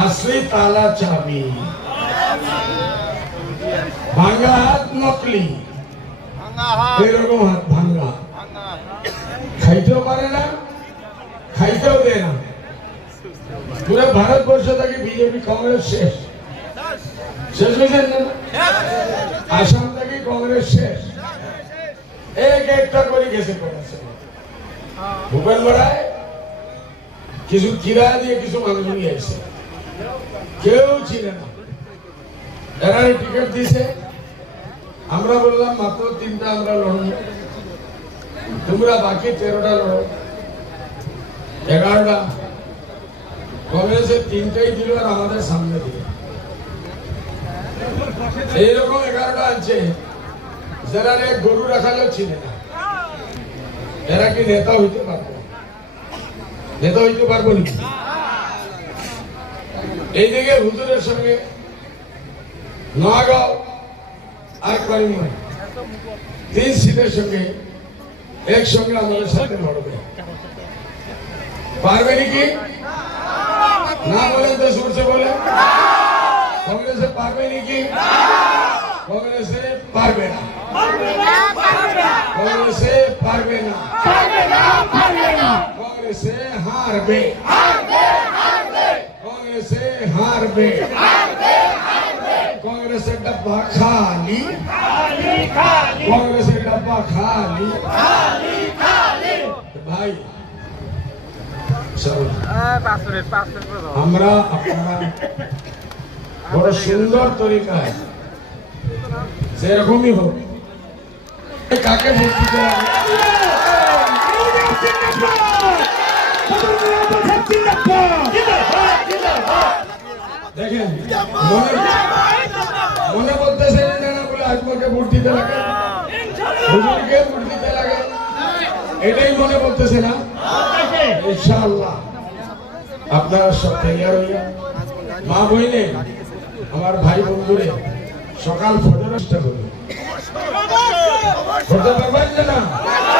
असली ताला चाबी, भांगा हाथ नकली, एरকম हाथ भांगा, खाइतेও পারে না, খাইতেও দেয় না। পুরো ভারতবর্ষ থেকে বিজেপি কংগ্রেস শেষ শেষ হয়েছে না? আসাম থেকে কংগ্রেস শেষ, এক একটা করে গেছে করেছে। ভূপেন বড়ায় কিছু কিরায়া দিয়ে কিছু মানুষ নিয়ে আসছে, কেউ ছিল না। এরা টিকিট দিছে, আমরা বললাম মাত্র 3টা আমরা লড়ব, তোমরা বাকি 13টা লড়ো। 11টা কংগ্রেসের 3টাই দিল আর আমাদের সামনে দিল। এইরকম 11টা আছে যারা গরু রাখালেও ছিল না। এরা কি নেতা হইতে পারবো? নেতা হইতে পারবো নাকি? এইদিকে হুজুরের সঙ্গে নোয়াগাঁও আর করিমগঞ্জ 3 সিটের সঙ্গে একসঙ্গে আমাদের সাথে লড়বে। পারবে নাকি? না বলেন তো সূর্য বলে কংগ্রেসে পারবে নাকি? কংগ্রেসে পারবে না, কংগ্রেসে পারবে না, কংগ্রেসে হারবে, কংগ্রেসে হারবে, কংগ্রেসের ডাব্বা খালি, কংগ্রেসের ডাব্বা খালি। ভাই আমরা আপনারা বড় সুন্দর তরিকায় যেরকমই হোক কাকে ভোট দিতে হবে দেখেন, মনে বলতেছে না বলে আজমাকে ভোট দিতে লাগে, হুজুরকে ভোট দিতে লাগে, এটাই মনে বলতেছে না। ইনশাআল্লাহ আপনারা সব তৈয়ার হইয়া মা বইনে আমার ভাই বন্ধুরে সকাল ফজর চেষ্টা করবে, করতে পারবেন না?